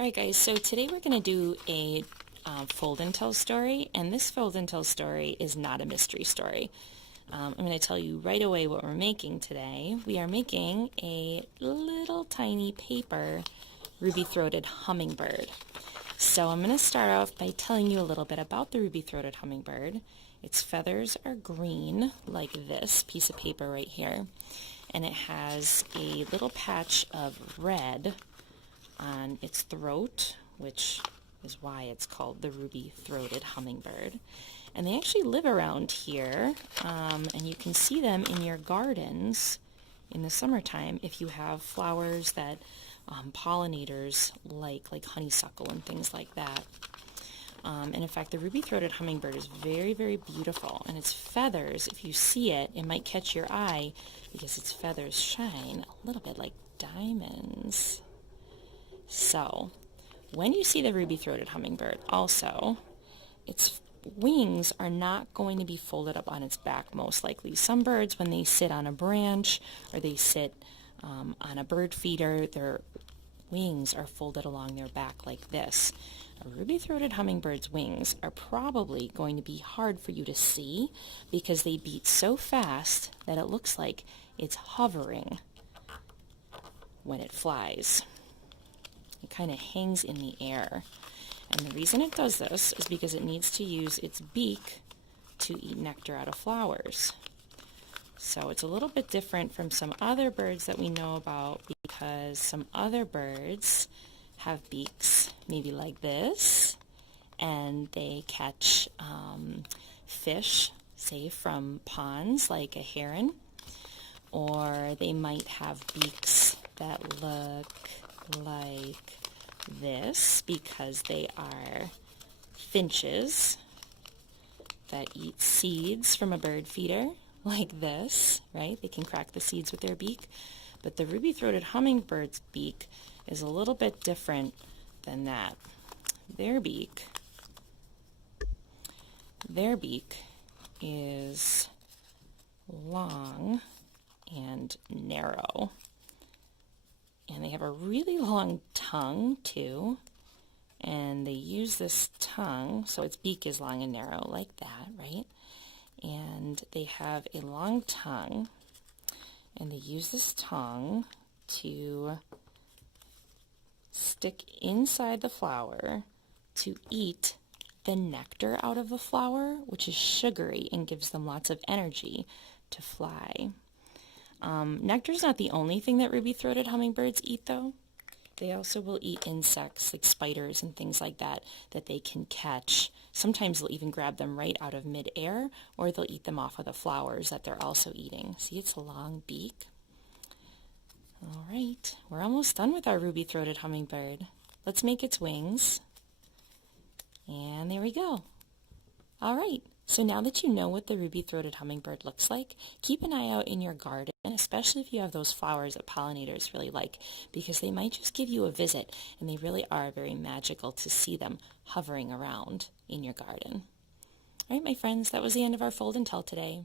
Alright guys, so today we're going to do a fold and tell story, and this fold and tell story is not a mystery story. I'm going to tell you right away what we're making today. We are making a little tiny paper ruby-throated hummingbird. So I'm going to start off by telling you a little bit about the ruby-throated hummingbird. Its feathers are green, like this piece of paper right here, and it has a little patch of red on its throat, which is why it's called the ruby-throated hummingbird. And they actually live around here, and you can see them in your gardens in the summertime if you have flowers that pollinators like honeysuckle and things like that. And in fact, the ruby-throated hummingbird is very, very beautiful, and its feathers, if you see it, it might catch your eye because its feathers shine a little bit like diamonds. So, when you see the ruby-throated hummingbird, also, its wings are not going to be folded up on its back, most likely. Some birds, when they sit on a branch or they sit on a bird feeder, their wings are folded along their back like this. A ruby-throated hummingbird's wings are probably going to be hard for you to see because they beat so fast that it looks like it's hovering when it flies. It kind of hangs in the air. And the reason it does this is because it needs to use its beak to eat nectar out of flowers. So it's a little bit different from some other birds that we know about, because some other birds have beaks maybe like this, and they catch fish, say from ponds like a heron, or they might have beaks that look like this because they are finches that eat seeds from a bird feeder like this, right? They can crack the seeds with their beak, but the ruby-throated hummingbird's beak is a little bit different than that. Their beak is long and narrow. And they have a really long tongue, too. And they use this tongue, so its beak is long and narrow, like that, right? And they have a long tongue, and they use this tongue to stick inside the flower to eat the nectar out of the flower, which is sugary and gives them lots of energy to fly. Nectar is not the only thing that ruby-throated hummingbirds eat, though. They also will eat insects like spiders and things like that that they can catch. Sometimes they'll even grab them right out of mid-air, or they'll eat them off of the flowers that they're also eating. See its long beak? All right, we're almost done with our ruby-throated hummingbird. Let's make its wings. And there we go. All right, so now that you know what the ruby-throated hummingbird looks like, keep an eye out in your garden, especially if you have those flowers that pollinators really like, because they might just give you a visit, and they really are very magical to see them hovering around in your garden. All right, my friends, that was the end of our fold and tell today.